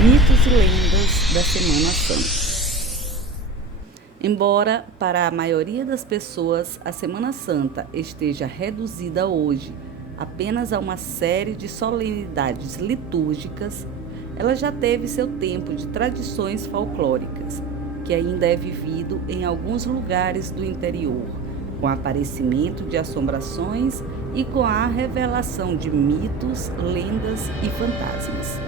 Mitos e lendas da Semana Santa. Embora para a maioria das pessoas a Semana Santa esteja reduzida hoje apenas a uma série de solenidades litúrgicas, ela já teve seu tempo de tradições folclóricas, que ainda é vivido em alguns lugares do interior, com aparecimento de assombrações e com a revelação de mitos, lendas e fantasmas.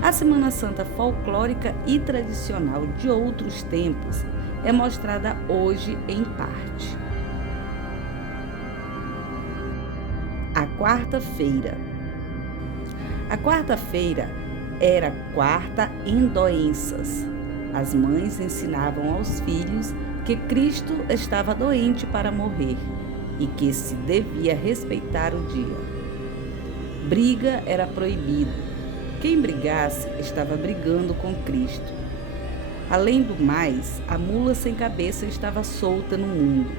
A Semana Santa folclórica e tradicional de outros tempos é mostrada hoje em parte. A quarta-feira. A quarta-feira era quarta em doenças. As mães ensinavam aos filhos que Cristo estava doente para morrer e que se devia respeitar o dia. Briga era proibido. Quem brigasse estava brigando com Cristo. Além do mais, a mula sem cabeça estava solta no mundo.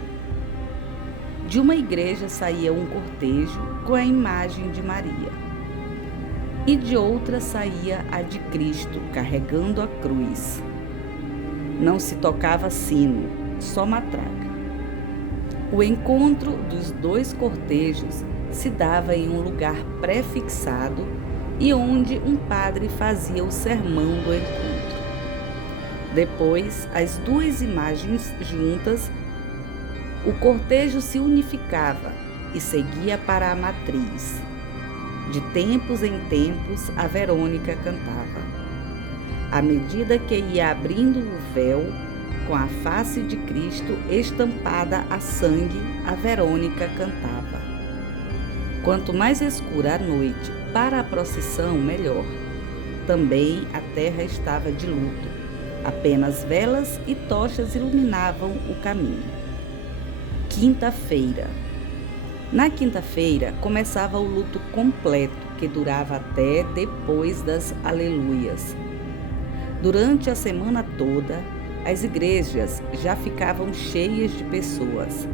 De uma igreja saía um cortejo com a imagem de Maria, e de outra saía a de Cristo carregando a cruz. Não se tocava sino, só matraca. O encontro dos dois cortejos se dava em um lugar pré-fixado e onde um padre fazia o sermão do encontro. Depois, as duas imagens juntas, o cortejo se unificava e seguia para a matriz. De tempos em tempos, a Verônica cantava. À medida que ia abrindo o véu, com a face de Cristo estampada a sangue, a Verônica cantava. Quanto mais escura a noite para a procissão, melhor. Também a terra estava de luto. Apenas velas e tochas iluminavam o caminho. Quinta-feira. Na quinta-feira começava o luto completo, que durava até depois das aleluias. Durante a semana toda, as igrejas já ficavam cheias de pessoas,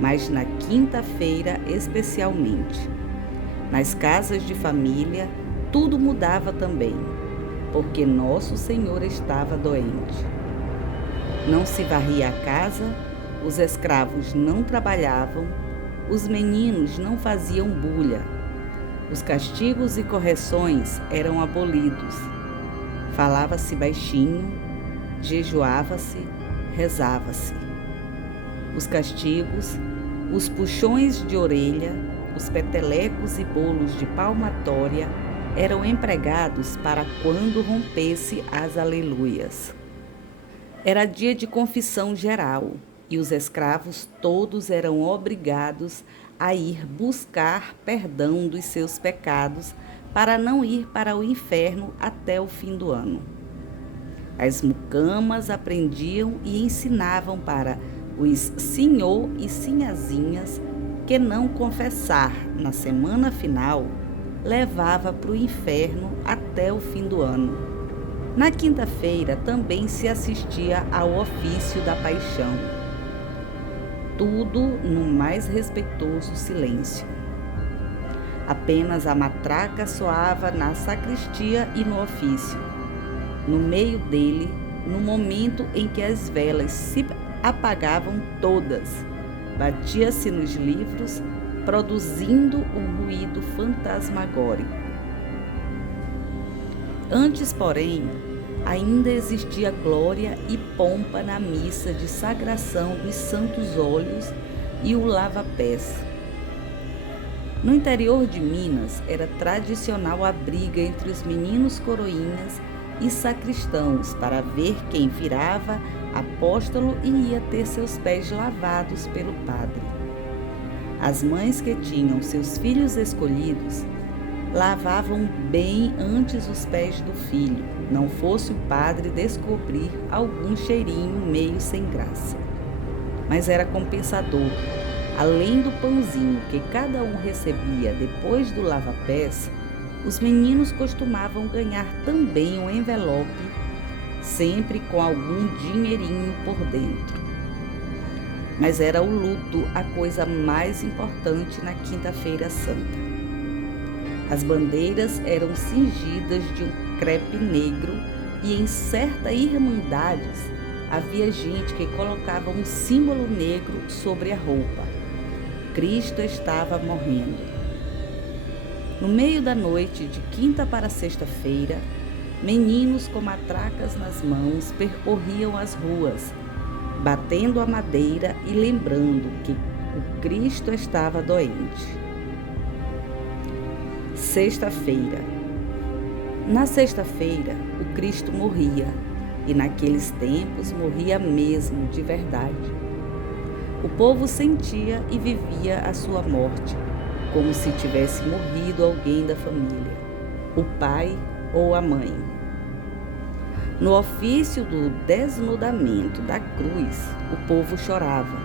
mas na quinta-feira especialmente. Nas casas de família, tudo mudava também, porque Nosso Senhor estava doente. Não se varria a casa, os escravos não trabalhavam, os meninos não faziam bulha, os castigos e correções eram abolidos. Falava-se baixinho, jejuava-se, rezava-se. Os castigos, os puxões de orelha, os petelecos e bolos de palmatória eram empregados para quando rompesse as aleluias. Era dia de confissão geral e os escravos todos eram obrigados a ir buscar perdão dos seus pecados para não ir para o inferno até o fim do ano. As mucamas aprendiam e ensinavam para os senhor e sinhazinhas que não confessar na semana final levava para o inferno até o fim do ano. Na quinta-feira também se assistia ao ofício da paixão. Tudo no mais respeitoso silêncio. Apenas a matraca soava na sacristia e no ofício. No meio dele, no momento em que as velas se apagavam todas, batia-se nos livros, produzindo um ruído fantasmagórico. Antes, porém, ainda existia glória e pompa na missa de sagração dos santos óleos e o lava-pés. No interior de Minas, era tradicional a briga entre os meninos coroinhas e sacristãos para ver quem virava apóstolo e ia ter seus pés lavados pelo padre. As mães que tinham seus filhos escolhidos lavavam bem antes os pés do filho, não fosse o padre descobrir algum cheirinho meio sem graça. Mas era compensador. Além do pãozinho que cada um recebia depois do lava-pés, os meninos costumavam ganhar também um envelope, sempre com algum dinheirinho por dentro. Mas era o luto a coisa mais importante na Quinta-feira Santa. As bandeiras eram cingidas de um crepe negro e em certas irmandades havia gente que colocava um símbolo negro sobre a roupa. Cristo estava morrendo. No meio da noite, de quinta para sexta-feira, meninos com matracas nas mãos percorriam as ruas, batendo a madeira e lembrando que o Cristo estava doente. Sexta-feira. Na sexta-feira, o Cristo morria, e naqueles tempos morria mesmo, de verdade. O povo sentia e vivia a sua morte, como se tivesse morrido alguém da família, o pai ou a mãe. No ofício do desnudamento da cruz, o povo chorava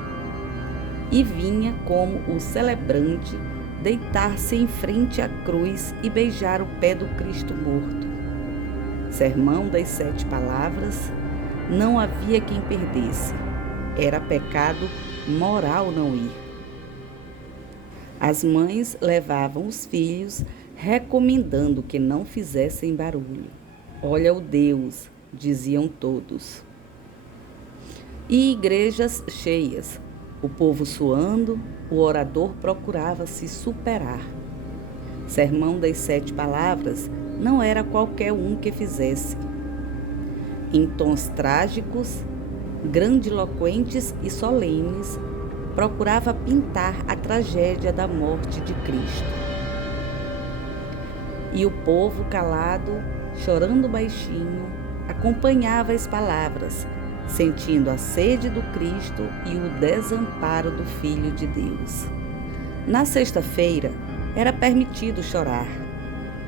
e vinha como o celebrante deitar-se em frente à cruz e beijar o pé do Cristo morto. Sermão das 7 palavras, não havia quem perdesse. Era pecado moral não ir. As mães levavam os filhos, recomendando que não fizessem barulho. Olha o Deus, diziam todos. E igrejas cheias, o povo suando, o orador procurava se superar. Sermão das 7 palavras não era qualquer um que fizesse. Em tons trágicos, grandiloquentes e solenes, procurava pintar a tragédia da morte de Cristo. E o povo calado, chorando baixinho, acompanhava as palavras, sentindo a sede do Cristo e o desamparo do Filho de Deus. Na sexta-feira, era permitido chorar,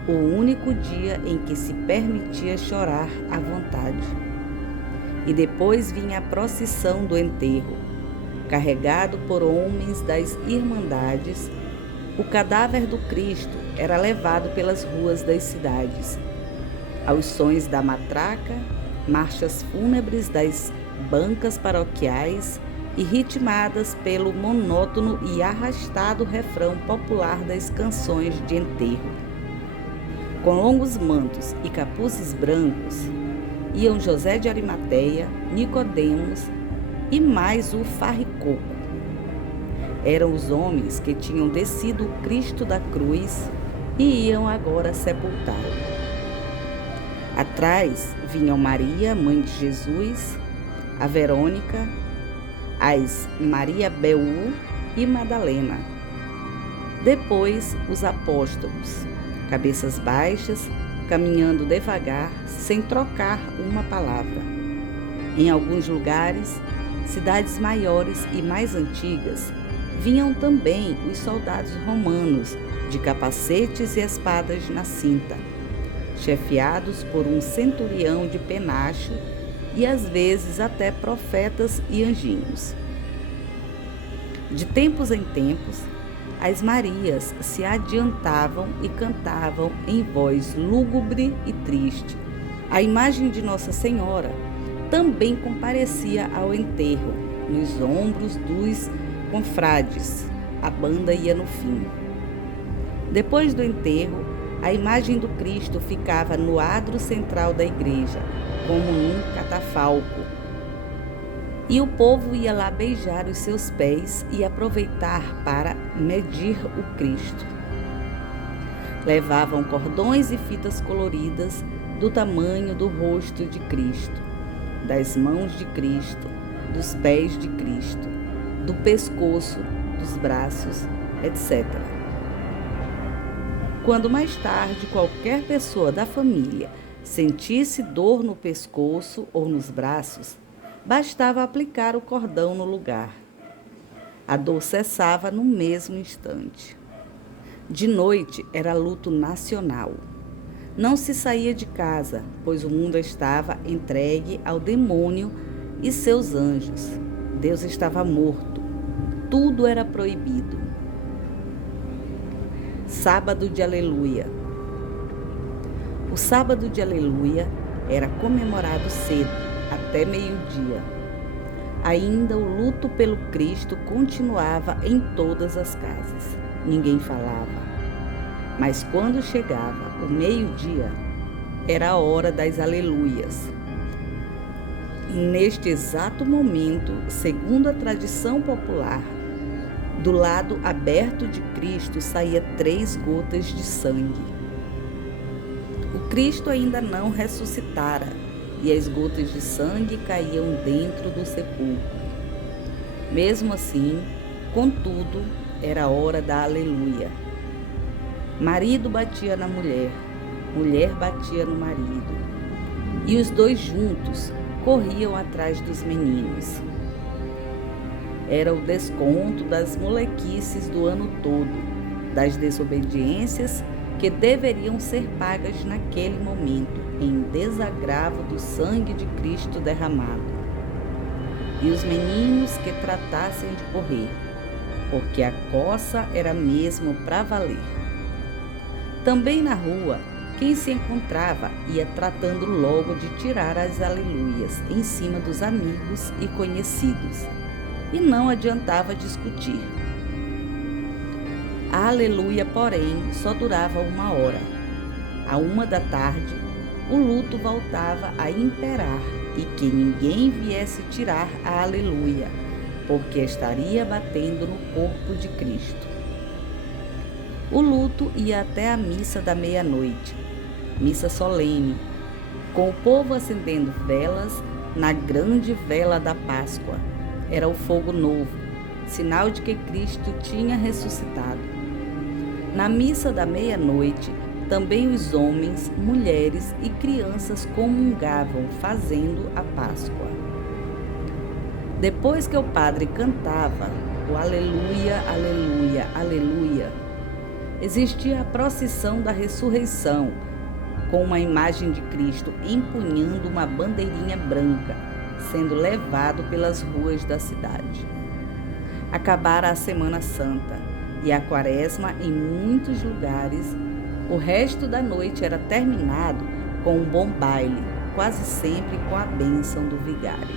o único dia em que se permitia chorar à vontade. E depois vinha a procissão do enterro, carregado por homens das irmandades. O cadáver do Cristo era levado pelas ruas das cidades, aos sons da matraca, marchas fúnebres das bancas paroquiais e ritmadas pelo monótono e arrastado refrão popular das canções de enterro. Com longos mantos e capuzes brancos, iam José de Arimateia, Nicodemos e mais o farricoco. Eram os homens que tinham descido o Cristo da cruz e iam agora sepultá-lo. Atrás vinham Maria, mãe de Jesus, a Verônica, as Maria Beú e Madalena. Depois os apóstolos, cabeças baixas, caminhando devagar, sem trocar uma palavra. Em alguns lugares, cidades maiores e mais antigas, vinham também os soldados romanos, de capacetes e espadas na cinta, chefiados por um centurião de penacho e às vezes até profetas e anjinhos. De tempos em tempos, as Marias se adiantavam e cantavam em voz lúgubre e triste. A imagem de Nossa Senhora também comparecia ao enterro, nos ombros dos confrades. A banda ia no fim. Depois do enterro, a imagem do Cristo ficava no adro central da igreja, como num catafalco. E o povo ia lá beijar os seus pés e aproveitar para medir o Cristo. Levavam cordões e fitas coloridas do tamanho do rosto de Cristo, das mãos de Cristo, dos pés de Cristo, do pescoço, dos braços, etc. Quando mais tarde qualquer pessoa da família sentisse dor no pescoço ou nos braços, bastava aplicar o cordão no lugar. A dor cessava no mesmo instante. De noite era luto nacional. Não se saía de casa, pois o mundo estava entregue ao demônio e seus anjos. Deus estava morto. Tudo era proibido. Sábado de Aleluia. O sábado de Aleluia era comemorado cedo, até meio-dia. Ainda o luto pelo Cristo continuava em todas as casas. Ninguém falava. Mas quando chegava o meio-dia, era a hora das aleluias. Neste exato momento, segundo a tradição popular, do lado aberto de Cristo saía 3 gotas de sangue. O Cristo ainda não ressuscitara e as gotas de sangue caíam dentro do sepulcro. Mesmo assim, contudo, era a hora da aleluia. Marido batia na mulher, mulher batia no marido, e os dois juntos corriam atrás dos meninos. Era o desconto das molequices do ano todo, das desobediências que deveriam ser pagas naquele momento, em desagravo do sangue de Cristo derramado. E os meninos que tratassem de correr, porque a coça era mesmo para valer. Também na rua, quem se encontrava ia tratando logo de tirar as aleluias em cima dos amigos e conhecidos, e não adiantava discutir. A aleluia, porém, só durava 1 hora. À 1 da tarde, o luto voltava a imperar e que ninguém viesse tirar a aleluia, porque estaria batendo no corpo de Cristo. O luto ia até a missa da meia-noite, missa solene, com o povo acendendo velas na grande vela da Páscoa. Era o fogo novo, sinal de que Cristo tinha ressuscitado. Na missa da meia-noite, também os homens, mulheres e crianças comungavam fazendo a Páscoa. Depois que o padre cantava o aleluia, aleluia, aleluia, existia a procissão da ressurreição, com uma imagem de Cristo empunhando uma bandeirinha branca, sendo levado pelas ruas da cidade. Acabara a Semana Santa e a Quaresma em muitos lugares. O resto da noite era terminado com um bom baile, quase sempre com a bênção do vigário.